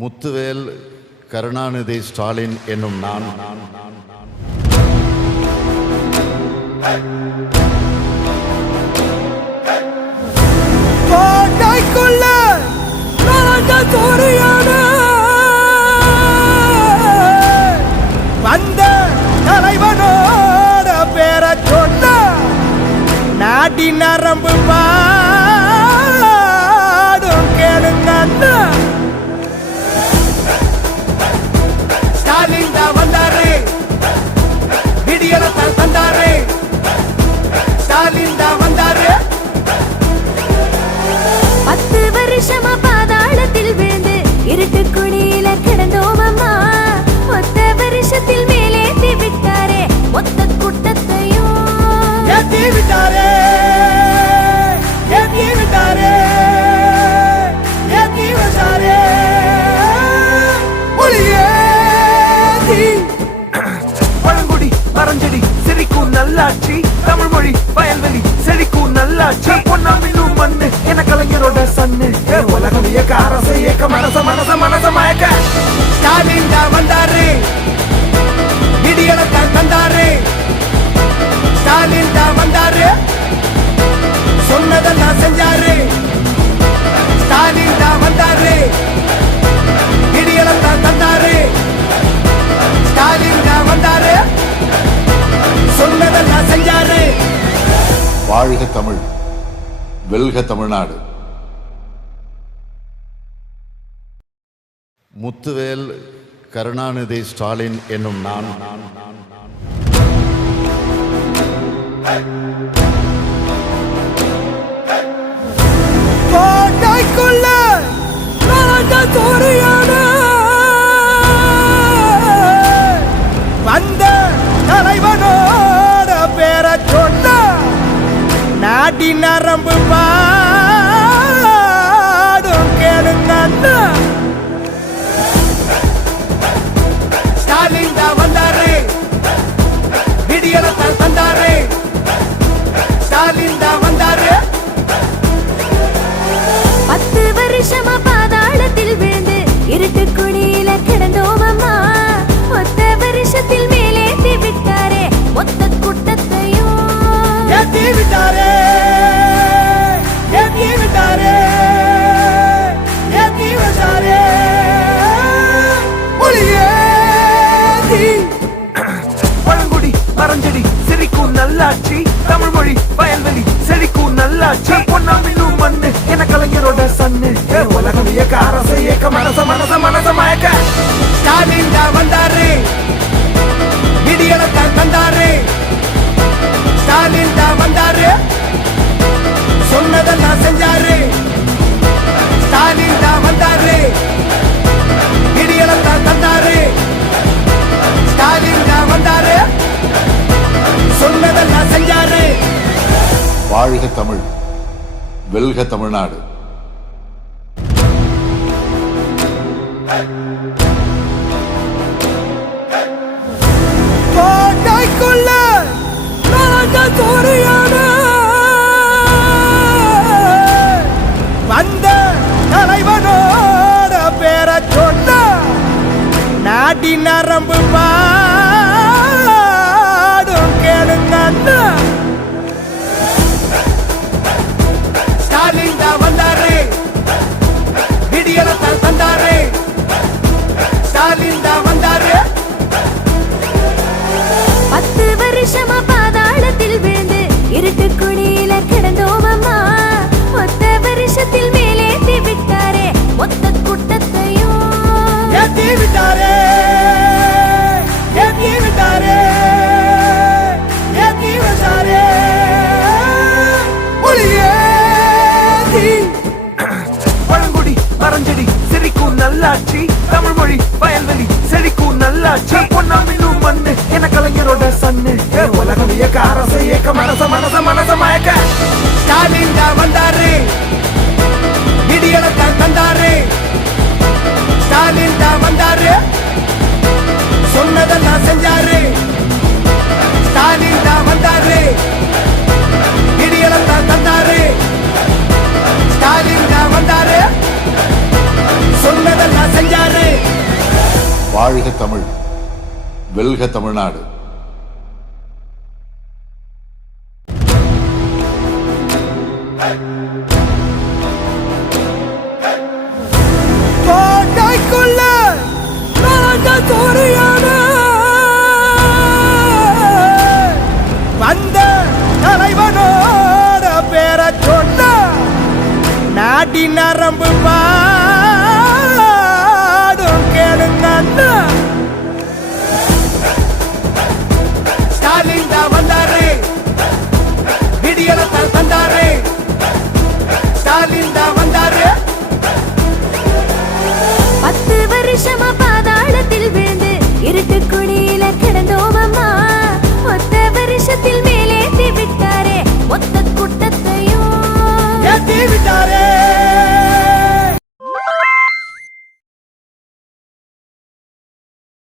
முத்துவேல் கருணாநிதி ஸ்டாலின் என்னும் நான். நான் நான் நான் வந்த தலைவனோட பேரை சொன்ன. நாடி நரம்பு பா விடியலத்தான் தந்தாரு. ஸ்டாலின் தான் வந்தாரு. பத்து வருஷமா பாதாளத்தில் விழுந்து இருட்டுக்கு நல்லாட்சி தமிழ் மொழி வயல்வெளி செழிக்கும் நல்லாட்சி பொன்னாமினும் மண்ணு என கலைஞரோட சன்னு. உலகம் இயக்க அரசு இயக்க மனச மனச மனச மயக்க. ஸ்டாலின் வந்தாரு. தமிழ். வெல்க தமிழ்நாடு. முத்துவேல் கருணாநிதி ஸ்டாலின் என்னும் நான். நான் நான் நான் வந்த தலைவனோட பேரை நாடி நரம்பு பாடும் கேளுங்க பரஞ்செடி சிரிக்கும் நல்லாட்சி. தமிழ் மொழி வயல்வெளி செழிக்கும் நல்லாட்சி. பொன்னாமினும் மண்ணு என கலைஞரோட சன்னு உலகம் இயக்க அரசு இயக்க மனச மனச மனச மயக்க. வாழ்க தமிழ் வெல்க தமிழ்நாடு. வந்த தலைவனோட பேரை சொன்ன நாடி நரம்பு பா செழிக்கும் பொன்னாமின்னு மண்ணு. என கலைஞரோட சன்னு? உலகம் இயக்க அரசு இயக்க மனச மனச மனச மயக்க. ஸ்டாலின் தான் வெல்க தமிழ்நாடு.